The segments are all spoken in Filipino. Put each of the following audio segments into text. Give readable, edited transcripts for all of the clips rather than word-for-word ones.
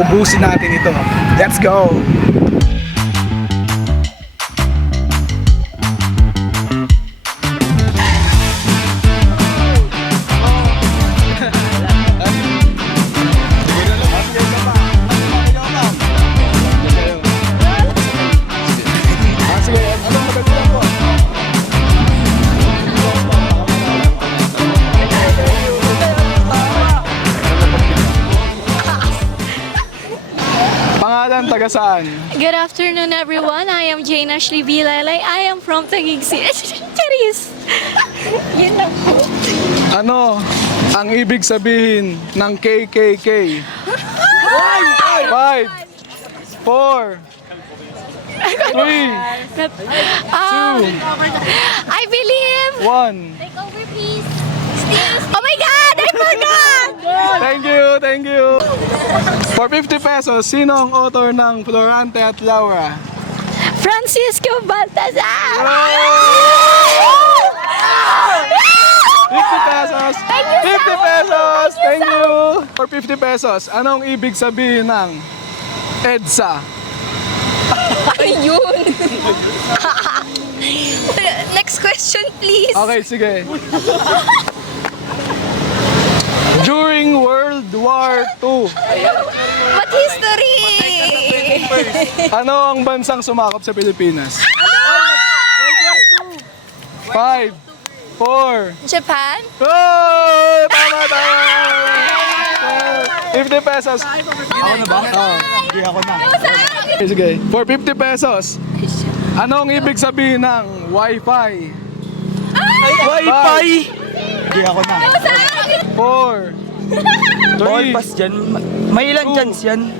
ubusin natin ito. Let's go! Pangalan, taga saan? Good afternoon, everyone. I am Jane Ashley Villalay. I am from Taguig City. Charis! Yun lang po. Ano ang ibig sabihin ng KKK? 5, 4, 3, I believe... 1. Take over, please. Oh my God! I forgot! Thank you. For 50 pesos, sino ang author ng Florante at Laura? Francisco Baltazar! 50 pesos! 50 pesos! Thank you! For 50 pesos, anong ibig sabihin ng EDSA? Ayun! Next question, please. Okay, sige. During World War II, What history? ano ang bansang sumakop sa Pilipinas? 5, 4, Japan? oh! Tama! 50 pesos. Ako na ba? Oo. Hindi ako na. Okay, sige. For 50 pesos, ano ang ibig sabihin ng Wi-Fi? Wi-Fi! Hindi ako na. 4, Ball 3, pass dyan. May ilan 2. chance yan?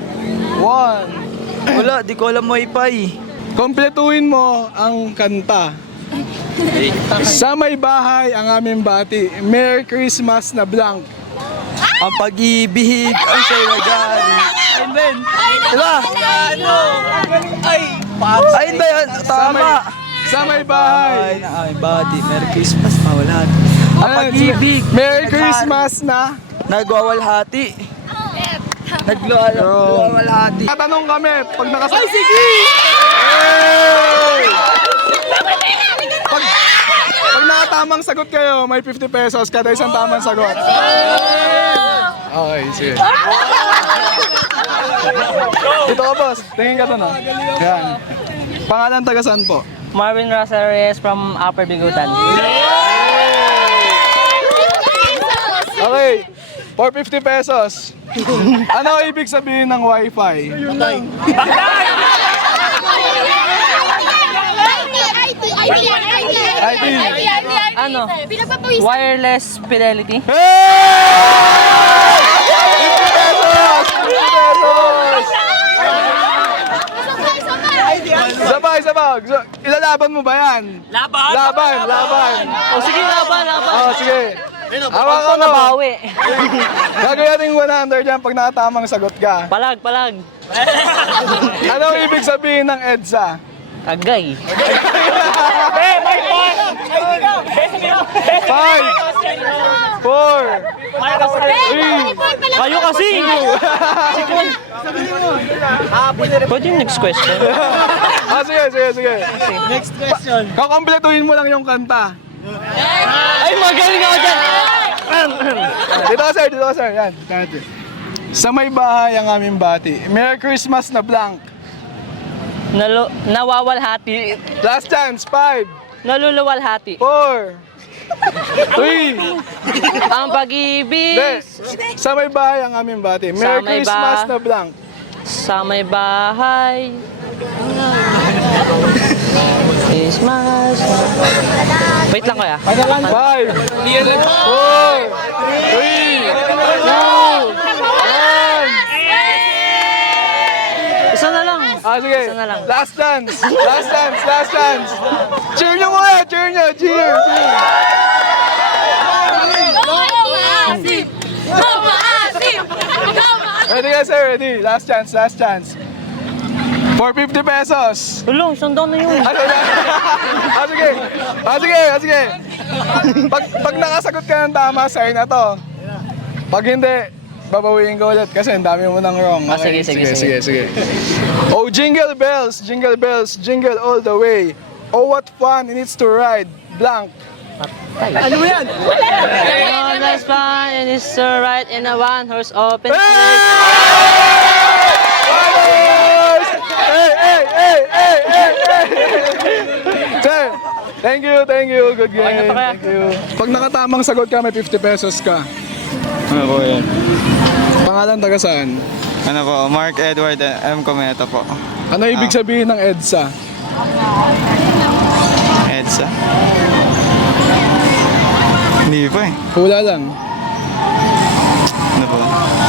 1. Wala, di ko alam Wi-Fi. Kompletuhin mo ang kanta. Sa may bahay ang aming bati. Merry Christmas na blank. Ang pag-ibig ang siya'y nagari. Ayun ba yun? Diba? Ayun ba yun? Tama. Sa may bahay. Ay, na aming body. Merry Christmas, mawalan. Ang pag-ibig. Merry Christmas na. Nagwawalhati. Nagwawalhati. Tatanong kami pag nakasagot. Ay, sige! Pag nakatamang sagot kayo, may 50 pesos kada isang tamang sagot. Okay, sige. Dito ka, boss. Tingin ka to, no? Yan. Pangalan, taga saan po? Marvin Rosares from Upper Bigutan. Okay. For 50 pesos. Ano ibig sabihin ng Wi-Fi? IT. Ano? Wireless fidelity. Hey! 50 pesos! 50 pesos! Sabay. Ilalaban mo ba yan? Laban. O sige, laban. Oh, sige. Hawakan Ako mo. nabawi. Gagawin natin 100 dyan pag nakatamang sagot ka. Palag. Ano ibig sabihin ng EDSA? Agay. 5, 4, 3, Kayo kasi. Pwede yung next question. sige. Next question. Kakompletuhin mo lang yung kanta. Ay, magaling ako dyan. Dito ka, sir. Yan. Sa may bahay ang aming bati. Merry Christmas na blank. Nawawalhati. Last chance. 5, Naluluwalhati. 4, 3. Ang pag-ibig. Hindi. Sa may bahay ang aming bati. Merry Sa may Christmas na blank. Sa may bahay. Christmas. Wait lang kaya. 5, 4, 3, 2, 1. Isa na lang. Sige. Isa na lang. Last chance. Cheer nyo muna. Cheer. Ready ka, sir? Ready. Last chance. For 50 pesos. Ulong, sandang na yun. Sige. Pag nakasagot ka ng tama, sa'yo na to. Pag hindi, babawiin ko ulit kasi ang dami mo nang wrong. Ah, sige. Sige. Oh, jingle bells, jingle all the way. Oh, what fun it is to ride. Blank. Ano mo yan? Oh, that's fun and it's so right in a one-horse open Hey! sleigh. Sir, thank you. Good game. Okay na to kaya? Thank you. Pag nakatamang sagot ka, may 50 pesos ka. Ano po yan? Pangalan taga saan? Ano po, Mark Edward M. Cometa po. Ano ibig sabihin ng EDSA? EDSA? Hindi pa eh. Hula lang. Ano po?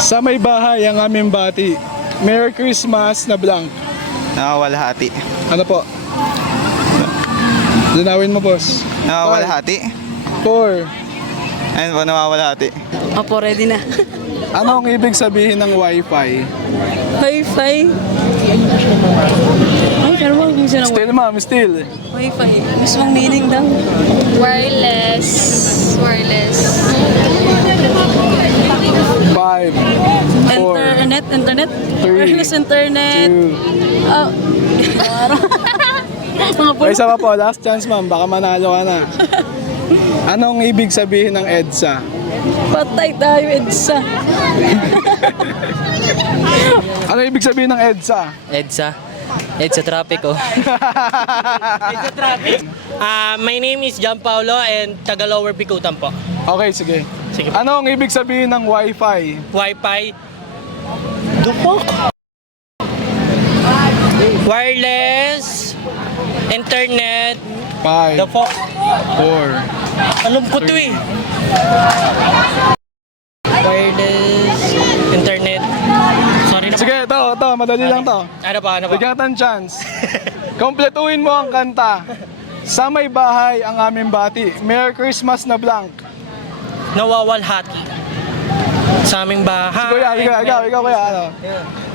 Sa may bahay ang aming bati. Merry Christmas na blank. Nakawalhati. Ano po? Linawin mo, boss. Nakawalhati? 4. Ayun po, nawawalhati. Opo, ready na. Ano ang ibig sabihin ng Wi-Fi? Wi-Fi. Ay, pero mo kung sino Still, ma'am, still. Wi-Fi. Mismong meaning daw. Wireless. 5, 4, Internet. Three, Wireless internet. 2. Oh. Mga May isa pa po, last chance, ma'am. Baka manalo ka na. Anong ibig sabihin ng EDSA? patay tayo, Edsa. Ano ibig sabihin ng EDSA? EDSA traffic oh. My name is John Paulo and taga Lower Bikutan po. Okay, sige. Sige. Ano ang ibig sabihin ng Wi-Fi? Wi-Fi. Dupok. Wireless. Internet. 5, Dupok. 4. Alam ko to eh. Wireless. Internet. Sorry na. Sige, ito. Madali lang to. Ano ba? Bigyan kita ng chance. Kompletuhin mo ang kanta. Sa may bahay ang aming bati. Merry Christmas na blank. Nawawalhati. Sa aming bahay. Kuya, ikaw kuya. Ano?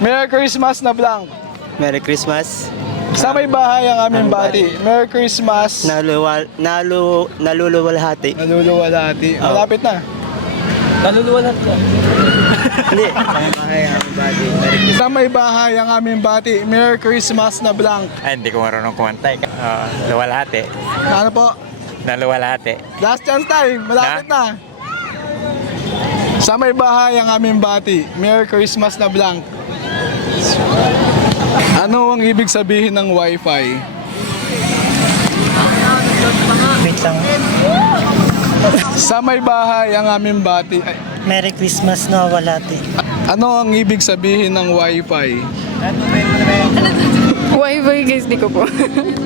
Merry Christmas na blank. Merry Christmas. Sa may bahay ang aming bati. Merry Christmas. Naluluwalhati. Naluluwalhati. Malapit na. Hindi. Sa may bahay ang aming bati. Merry Christmas na blank. Ay, hindi ko marunong kumanta. Luwalhati. Ano po? Naluwalhati. Last chance time. Malapit na. Sa may bahay ang aming bati. Merry Christmas na blank. Ano ang ibig sabihin ng Wi-Fi? Wait lang. Sa may bahay ang aming bati. Ay, Merry Christmas na walhati. ano ang ibig sabihin ng Wi-Fi? Wi-Fi guys, di ko po.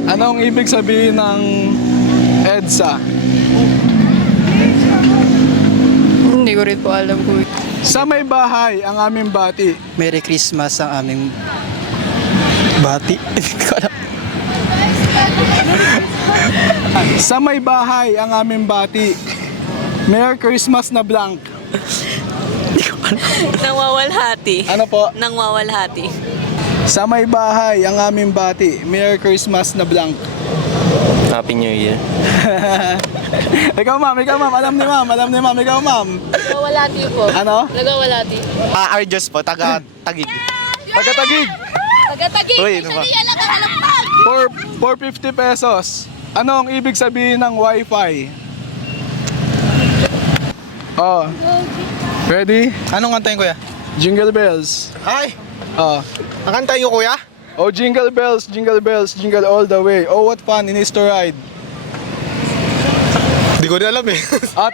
Ano ang ibig sabihin ng EDSA? Hindi ko rin po alam ko. Sa may bahay ang aming bati. Merry Christmas ang aming bati. Hindi ko alam. Sa may bahay ang aming bati. Merry Christmas na blank. Nangwawalhati. Ano po? Nangwawalhati. Sa may bahay ang aming bati. Merry Christmas na blank. Happy New Year. Ikaw ma'am. Alam ni ma'am. Ikaw ma'am. Nagwawalhati po. Ano? Nagwawalhati. Arjos po, taga-tagig. Taga-Tagig. Taga-tagig. Uy, ano ba? For 50 pesos. Ano ang ibig sabihin ng Wi-Fi? Oh. Ready? Anong kantayin kuya? Jingle bells. Ay! Oh. Ang kantayin ko kuya? Oh, jingle bells, jingle all the way. Oh, what fun it is to ride. Hindi ko rin alam eh.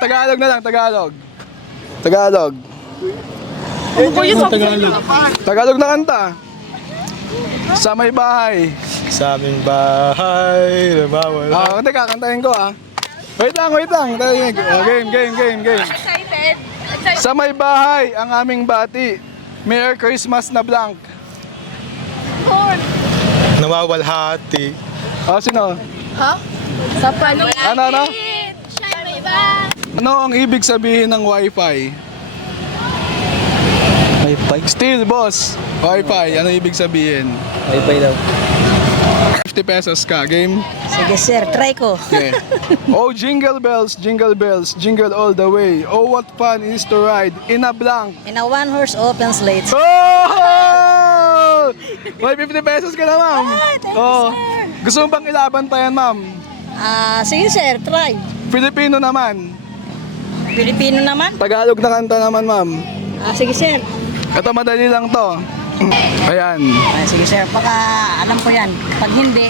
Tagalog na lang, Tagalog. Tagalog. Tagalog na kanta. Sa may bahay. Sa aming bahay, namawala. Teka, kantahin ko Wait lang. Game. Excited. Sa may bahay ang aming bati. Merry Christmas na blank. Namawalhati. Sino? Sa paano? Ano? Ano ang ibig sabihin ng Wi-Fi? Wi-Fi? Still, boss. Wi-Fi, ano ibig sabihin? Wi-Fi daw. 50 pesos ka, game? Sige sir, try ko. Okay. Oh, jingle bells, jingle all the way. Oh, what fun it is to ride in a blank. In a one-horse open slate. Oh! May 50 pesos ka na, ma'am. Thank you, Oh. sir. Gusto mo bang ilaban pa yan, ma'am? Sige sir, try. Filipino naman. Pilipino naman? Tagalog na kanta naman, ma'am. Sige sir. Ito, madali lang to. Ayan. Sige sir, baka alam ko yan. Pag hindi,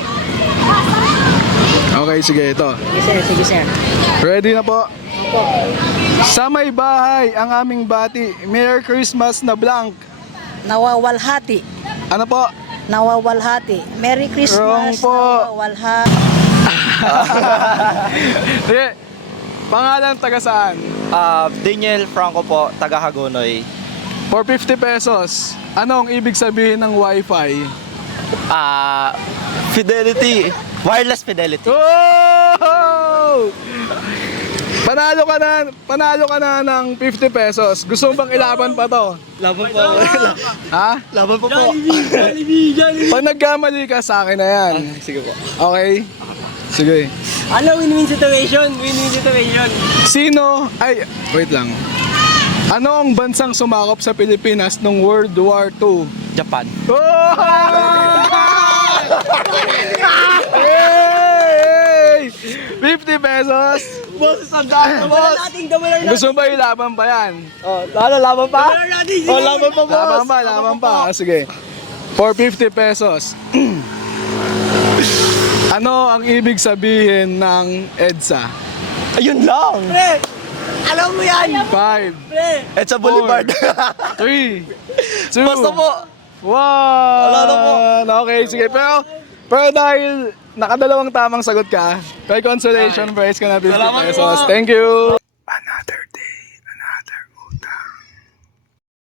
Okay, sige, ito. sige sir. Ready na po? Sa may bahay, ang aming bati. Merry Christmas na blank. Nawawalhati. Ano po? Nawawalhati. Merry Christmas. Wrong po. Nawawalhati. Sige. Pangalan, taga saan? Daniel Franco po, taga Hagonoy. For 50 pesos, ano ang ibig sabihin ng Wi-Fi? Fidelity. Wireless fidelity. Oh! Panalo ka na ng 50 pesos. Gusto mo bang ilaban pa to? Laban po. Ha? Laban po po. Pag nagkamali ka sa akin na yan. Sige po. Okay? Sige. Ano win-win situation? Win-win situation. Sino? Ay, wait lang. Ano ang bansang sumakop sa Pilipinas nung World War II? Japan. Oh! Hey! 50 pesos. Boss, sandaan na boss. Gusto mo ba ilaban pa yan? Laban pa? Laban pa, Laban pa. Sige. For 50 pesos. Ano ang ibig sabihin ng EDSA? Ayun lang. Alam mo yan. 5, It's a boulevard. 3, 2, Basta po. 1. Wala na po. Okay, sige. Pero dahil nakadalawang tamang sagot ka, may consolation prize ka na 50 pesos. Thank you. Another